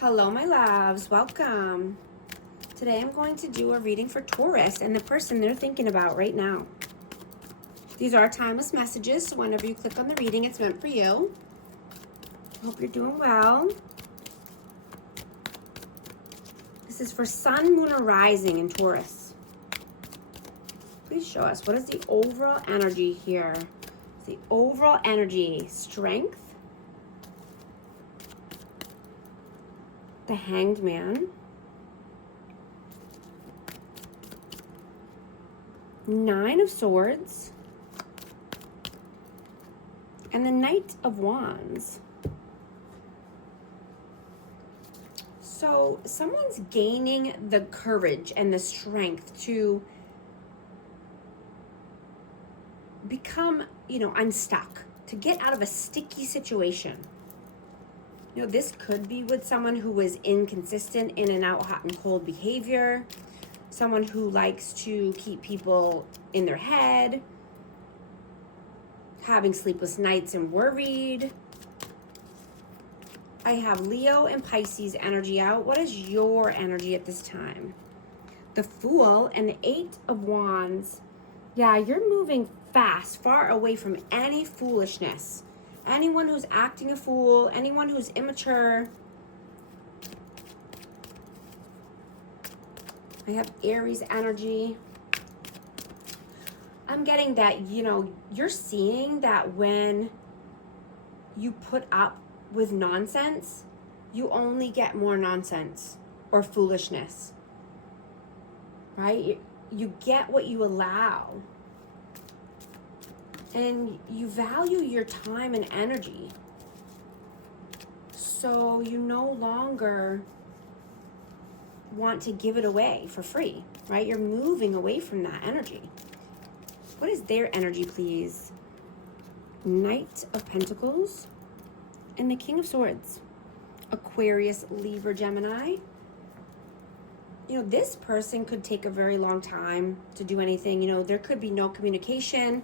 Hello, my loves. Welcome. Today I'm going to do a reading for Taurus and the person they're thinking about right now. These are timeless messages, so whenever you click on the reading, it's meant for you. Hope you're doing well. This is for Sun, Moon, or Rising in Taurus. Please show us, what is the overall energy here? The overall energy, strength, the Hanged Man, Nine of Swords, and the Knight of Wands. So someone's gaining the courage and the strength to become, unstuck, to get out of a sticky situation. This could be with someone who was inconsistent, in and out, hot and cold behavior, someone who likes to keep people in their head, having sleepless nights and worried. I have Leo and Pisces energy out. What is your energy at this time? The Fool and the Eight of Wands. Yeah, you're moving fast, far away from any foolishness. Anyone who's acting a fool, anyone who's immature. I have Aries energy. I'm getting that, you're seeing that when you put up with nonsense, you only get more nonsense or foolishness, right? You get what you allow. And you value your time and energy. So you no longer want to give it away for free, right? You're moving away from that energy. What is their energy, please? Knight of Pentacles and the King of Swords. Aquarius, Libra, Gemini. This person could take a very long time to do anything. There could be no communication,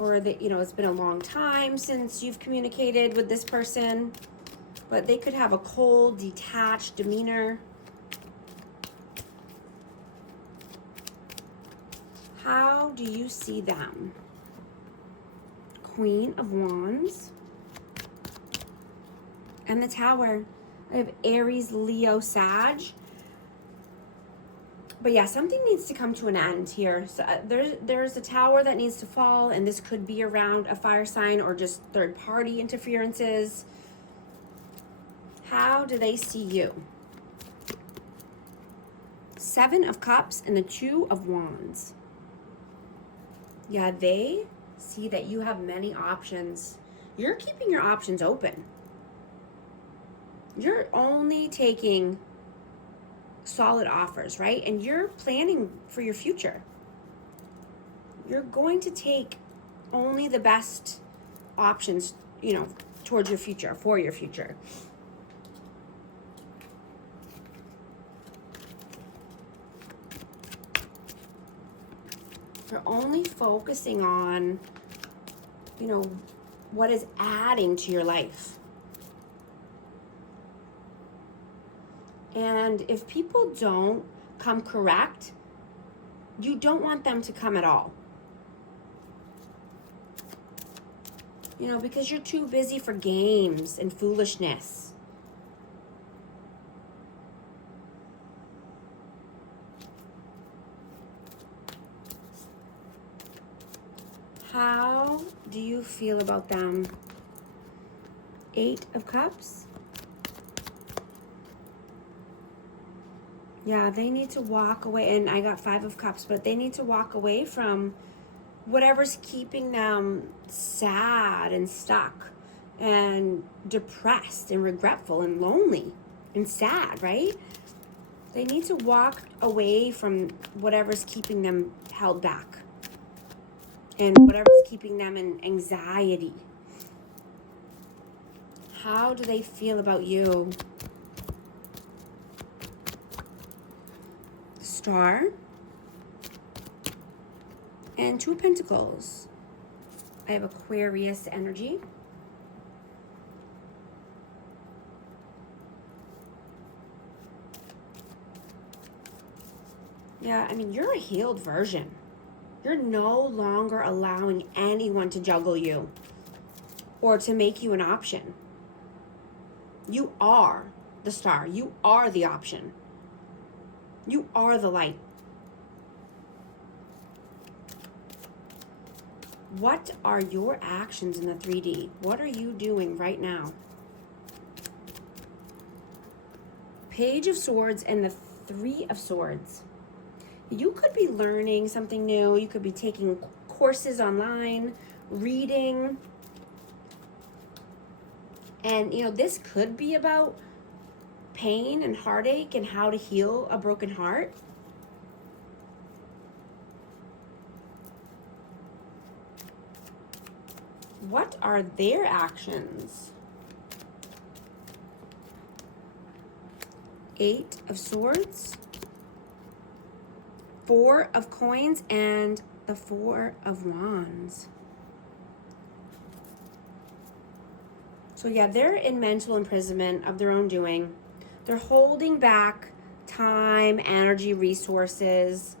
or that, it's been a long time since you've communicated with this person, but they could have a cold, detached demeanor. How do you see them? Queen of Wands and the Tower. I have Aries, Leo, Sag. But yeah, something needs to come to an end here. So there's a tower that needs to fall, and this could be around a fire sign or just third-party interferences. How do they see you? Seven of Cups and the Two of Wands. Yeah, they see that you have many options. You're keeping your options open. You're only taking solid offers, right? And you're planning for your future. You're going to take only the best options, towards your future, for your future. You're only focusing on, what is adding to your life. And if people don't come correct, you don't want them to come at all. Because you're too busy for games and foolishness. How do you feel about them? Eight of Cups. Yeah, they need to walk away, and I got Five of Cups, but they need to walk away from whatever's keeping them sad and stuck and depressed and regretful and lonely and sad, right? They need to walk away from whatever's keeping them held back and whatever's keeping them in anxiety. How do they feel about you? Star and Two of Pentacles. I have Aquarius energy. Yeah, I mean, you're a healed version. You're no longer allowing anyone to juggle you or to make you an option. You are the star. You are the option. You are the light. What are your actions in the 3D? What are you doing right now? Page of Swords and the 3 of Swords. You could be learning something new. You could be taking courses online, reading. And, this could be about pain and heartache and how to heal a broken heart. What are their actions? 8 of Swords, 4 of Coins, and the 4 of Wands. So yeah, they're in mental imprisonment of their own doing. They're holding back time, energy, resources.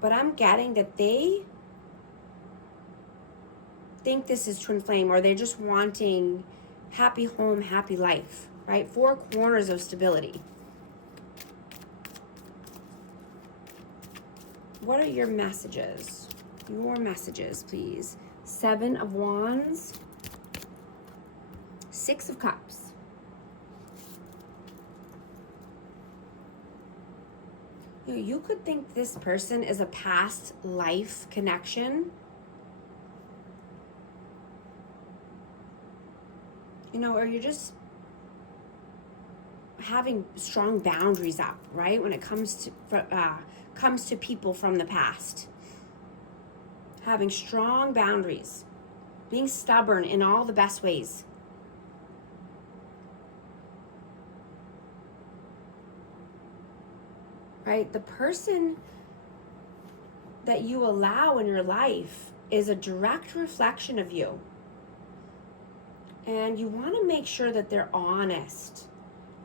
But I'm getting that they think this is twin flame, or they're just wanting happy home, happy life, right? 4 corners of stability. What are your messages? Your messages, please. 7 of Wands, 6 of Cups. You could think this person is a past life connection. Or you're just having strong boundaries up, right? When it comes to people from the past. Having strong boundaries. Being stubborn in all the best ways. Right? The person that you allow in your life is a direct reflection of you. And you want to make sure that they're honest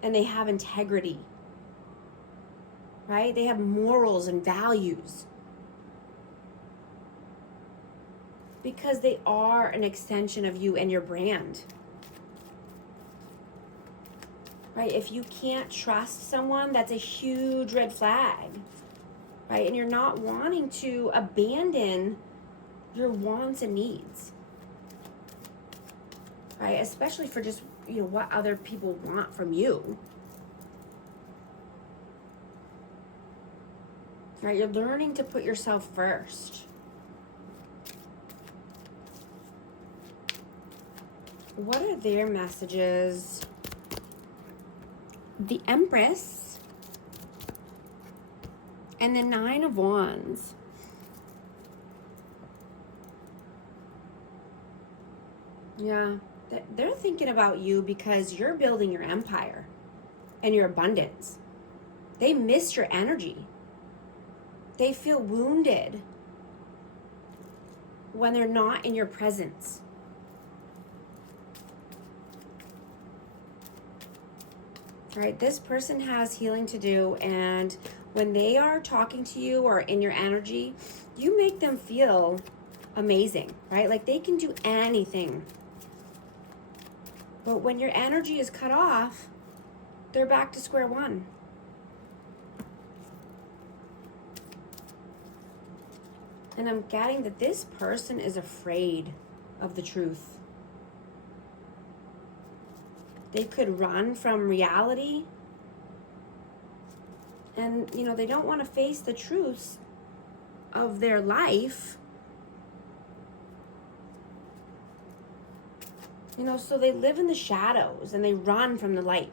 and they have integrity, right? They have morals and values, because they are an extension of you and your brand, right? If you can't trust someone, that's a huge red flag, right? And you're not wanting to abandon your wants and needs, right? Especially for just, what other people want from you. Right? You're learning to put yourself first. What are their messages? The Empress and the 9 of Wands. Yeah. They're thinking about you because you're building your empire and your abundance. They miss your energy. They feel wounded when they're not in your presence. All right, this person has healing to do, and when they are talking to you or in your energy, you make them feel amazing, right? Like they can do anything. But when your energy is cut off, they're back to square one. And I'm getting that this person is afraid of the truth. They could run from reality. And, they don't want to face the truths of their life. So they live in the shadows and they run from the light.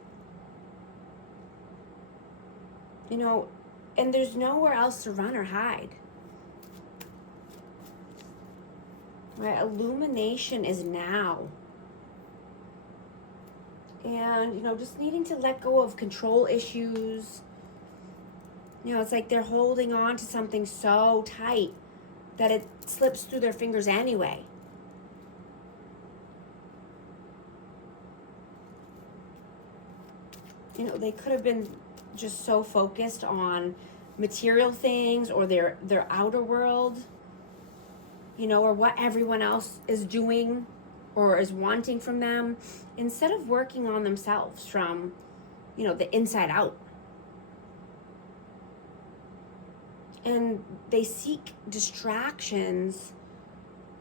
And there's nowhere else to run or hide. Right? Illumination is now. And, just needing to let go of control issues. It's like they're holding on to something so tight that it slips through their fingers anyway. You know, they could have been just so focused on material things or their outer world, you know, or what everyone else is doing or is wanting from them, instead of working on themselves from, you know, the inside out. And they seek distractions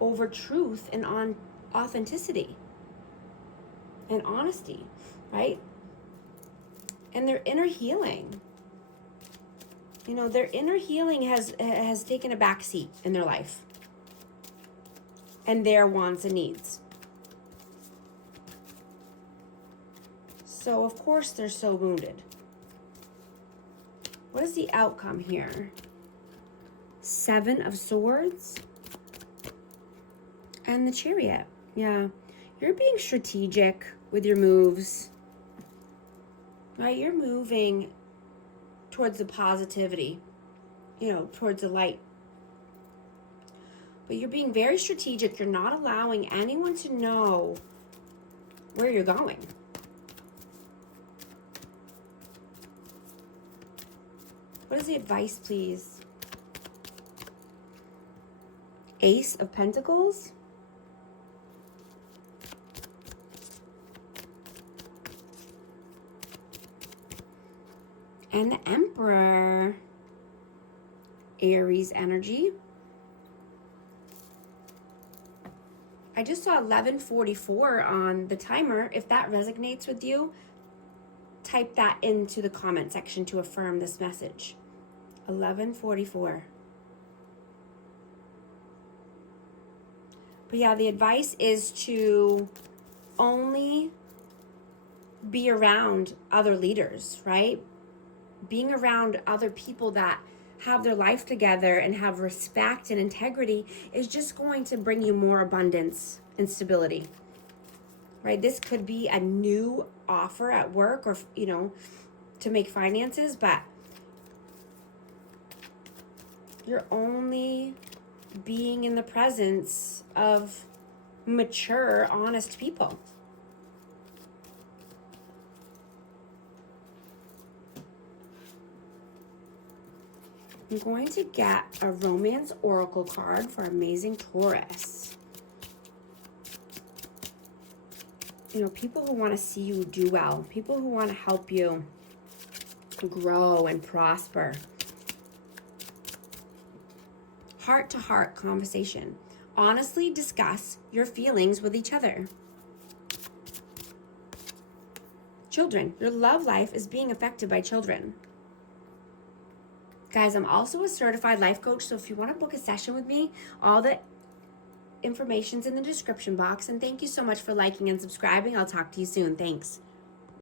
over truth and on authenticity and honesty, right? And their inner healing, you know, their inner healing has taken a back seat in their life and their wants and needs. So of course they're so wounded. What is the outcome here? 7 of Swords and the Chariot. Yeah, you're being strategic with your moves, right? You're moving towards the positivity, you know, towards the light. But you're being very strategic. You're not allowing anyone to know where you're going. What is the advice, please? Ace of Pentacles. And the Emperor. Aries energy. I just saw 11:44 on the timer. If that resonates with you, type that into the comment section to affirm this message. 11:44. But yeah, the advice is to only be around other leaders, right? Being around other people that have their life together and have respect and integrity is just going to bring you more abundance and stability, right? This could be a new offer at work or, you know, to make finances, but you're only being in the presence of mature, honest people. I'm going to get a romance oracle card for amazing Taurus. You know, people who want to see you do well, people who want to help you grow and prosper. Heart-to-heart conversation. Honestly discuss your feelings with each other. Children, your love life is being affected by children. Guys, I'm also a certified life coach, so if you want to book a session with me, all the information's in the description box. And thank you so much for liking and subscribing. I'll talk to you soon. Thanks.